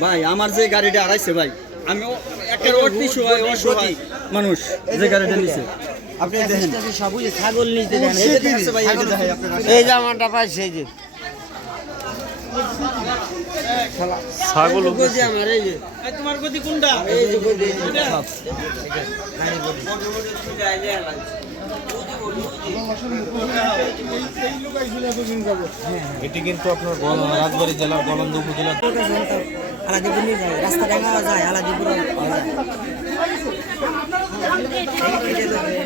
ভাই আমার যে গাড়িটা হারাইছে ভাই আমি ও- অসহায় অসহায় মানুষ যে গাড়িটা নিছে আপনি দেখেন ছাগল নিতে এই যে আমারটা পাই সেই যে দেখেন আপনারা। এই জামাটা পাইছে এই যে ছাগল গদি আমার এই যে। তোমার গতি কোনটা? এই যে গদি সব এটি কিন্তু আপনার রাজবাড়ী জেলার গলন্দ উপজেলা। আলাদিপুর নিয়ে যায় রাস্তা ডাঙ্গা যায় আলাদিপুর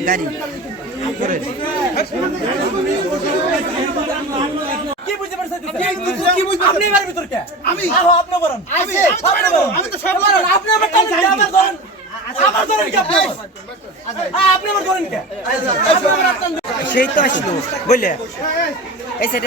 গাড়ি। আপনি ভিতর কে আমি আপনি বলেন আমি আমি তো সব বলেন আপনি আমার টান দিয়ে ধরেন? আমার ধরেন কি আপনি? আপনি আমার ধরেন কে? আপনি আমার টান দিয়ে- সেই তো আসলো। বুঝলে এই সাইডে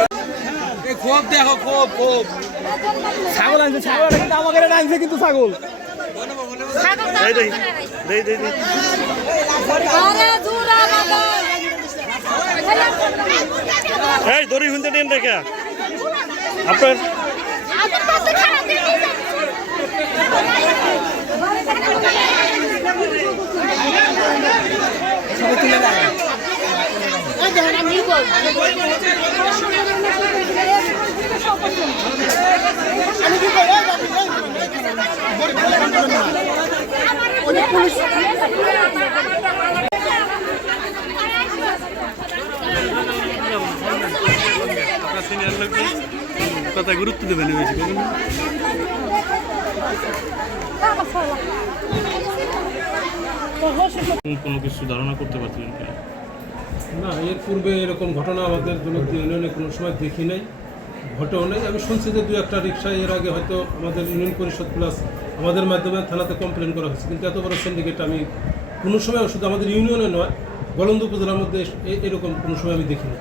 খুব দেখো খুব খুব। ছাগল আনছে ছাগল কিন্তু আমাকে আনছে কিন্তু ছাগল। দেই দেই। দেই দেই দেই। এই দড়ি হুনতে দিন রেখে আপনার লোক কথা গুরুত্ব দেবেন বেশি? কোনো কিছু ধারণা করতে পারছিলেন কিনা না এর পূর্বে এরকম ঘটনা আমাদের জনপ্রিয় ইউনিয়নে কোনো সময় দেখি নাই ঘটেও নাই আমি শুনছি যে দু একটা রিক্সা এর আগে হয়তো আমাদের ইউনিয়ন পরিষদ প্লাস আমাদের মাধ্যমে থানাতে কমপ্লেন করা হয়েছে। কিন্তু এত বড় সিন্ডিকেট আমি কোনো সময় শুধু আমাদের ইউনিয়নে নয়, বলন্দ উপজেলার মধ্যে এরকম কোনো সময় আমি দেখিনি।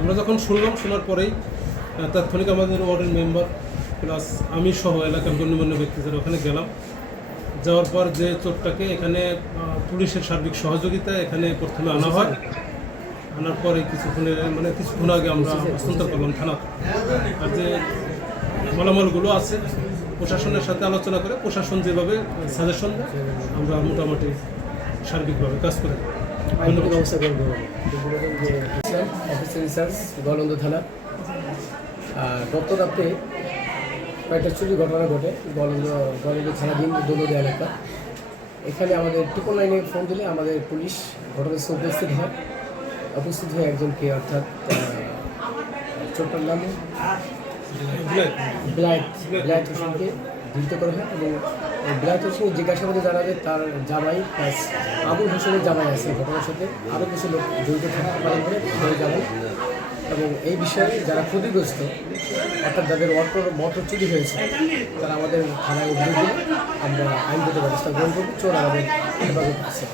আমরা যখন শুনলাম, শোনার পরেই তাৎক্ষণিক আমাদের ওয়ার্ডের মেম্বার প্লাস আমি সহ এলাকার গণ্যমান্য ব্যক্তি যারা ওখানে গেলাম, যাওয়ার পর যে চোরটাকে এখানে পুলিশের সার্বিক সহযোগিতা এখানে প্রথমে আনা হয়। আনার পরে কিছুক্ষণের মানে কিছুক্ষণ আগে আমরা হস্তান্তর করলাম থানা আর যে মালামালগুলো আছে, প্রশাসনের সাথে আলোচনা করে প্রশাসন যেভাবে সাজেশন দেয়, আমরা মোটামুটি সার্বিকভাবে কাজ করে অফিসার গলন্দ থানা। গত রাতে কয়েকটা চুরি ঘটনা ঘটে গলন্দ গলন্দ থানাধীন দৌলদি এলাকা। এখানে আমাদের ট্রিপল লাইনে ফোন দিলে আমাদের পুলিশ ঘটনাস্থলে উপস্থিত হয়। উপস্থিত হয়ে একজনকে অর্থাৎ চোরটার নাম? ব্লাইট। ব্লাইট হোসেনকে ধৃত করা হয় এবং ব্লাইট হোসেনের জিজ্ঞাসাবাদে জানা যায় তার জামাই প্লাস আবুল হোসেনের জামাই আছে ঘটনার সাথে। আরও কিছু লোক জড়িত থাকতে পারে বলে ধরে এবং এই বিষয়ে যারা ক্ষতিগ্রস্ত অর্থাৎ যাদের অটো মোটর চুরি হয়েছে তারা আমাদের থানায় অভিযোগ দিলে আমরা আইনগত ব্যবস্থা গ্রহণ করব। চোর আমাদের হেফাজত আছে।